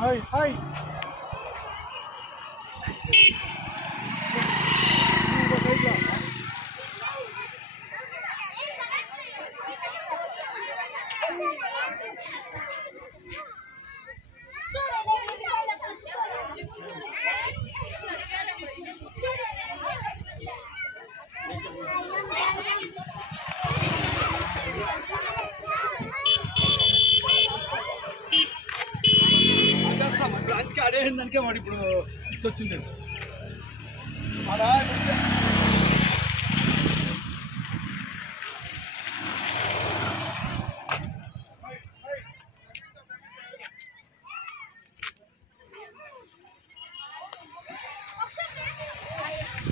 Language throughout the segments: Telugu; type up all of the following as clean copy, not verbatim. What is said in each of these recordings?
హాయ్ హాయ్ అందుకే అడేదానికే వాడు ఇప్పుడు వచ్చింది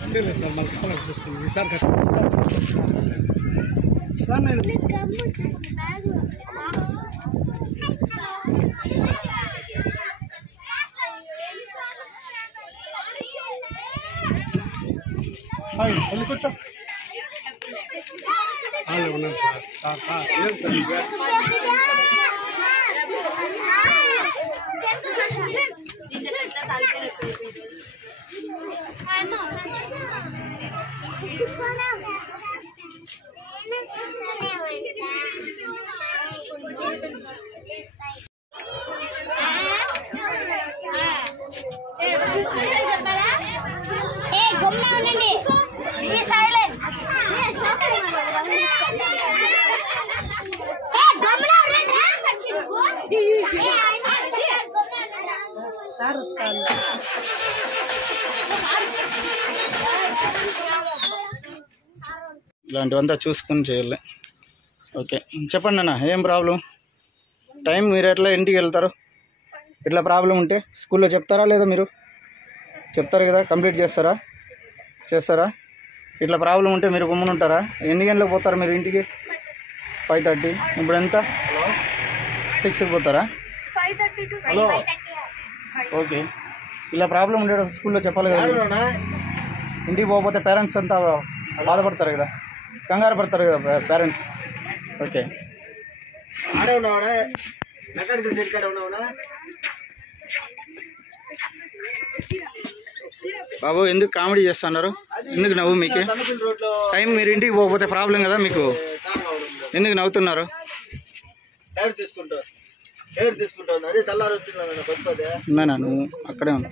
అంటే లేదు సార్ మనకి కావాలి చూసుకుంది సార్ హాయ్ వెళ్ళి కూర్చో ఉన్నాను సార్ లేదు సార్ ఇలాంటివంతా చూసుకొని చేయాలి. ఓకే చెప్పండి అన్న, ఏం ప్రాబ్లం? టైం మీరు ఎట్లా ఇంటికి వెళ్తారు? ఇట్లా ప్రాబ్లం ఉంటే స్కూల్లో చెప్తారా లేదా? మీరు చెప్తారు కదా, కంప్లీట్ చేస్తారా? ఇట్లా ప్రాబ్లం ఉంటే మీరు గమ్మున ఉంటారా? ఎన్ని గంటలకు పోతారు మీరు ఇంటికి? 5:30. ఇప్పుడు ఎంత? 6కి పోతారా? Hello okay. ఇలా ప్రాబ్లం ఉండే స్కూల్లో చెప్పాలి కదా. ఇంటికి పోకపోతే పేరెంట్స్ అంతా బాధపడతారు కదా, కంగారు పడతారు కదా పేరెంట్స్. ఓకే బాబు, ఎందుకు కామెడీ చేస్తున్నారు? ఎందుకు నవ్వు? మీకు టైం మీరు ఇంటికి పోకపోతే ప్రాబ్లం కదా మీకు, ఎందుకు నవ్వుతున్నారు? ఉన్నానా? నువ్వు అక్కడే ఉన్నా.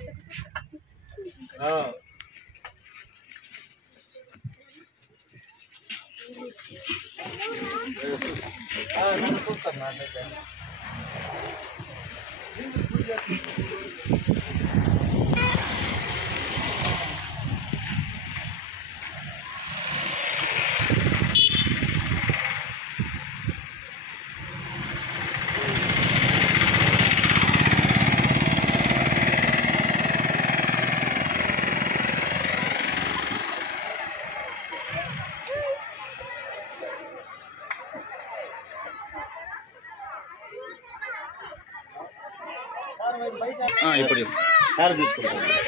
ఇప్పుడు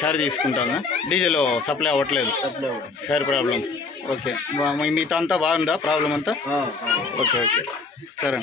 హెయిర్ తీసుకుంటాను. డీజిల్ సప్లై అవ్వట్లేదు, హెయిర్ ప్రాబ్లం. ఓకే, మిగతా అంతా బాగుందా ప్రాబ్లం అంతా? ఓకే సరే.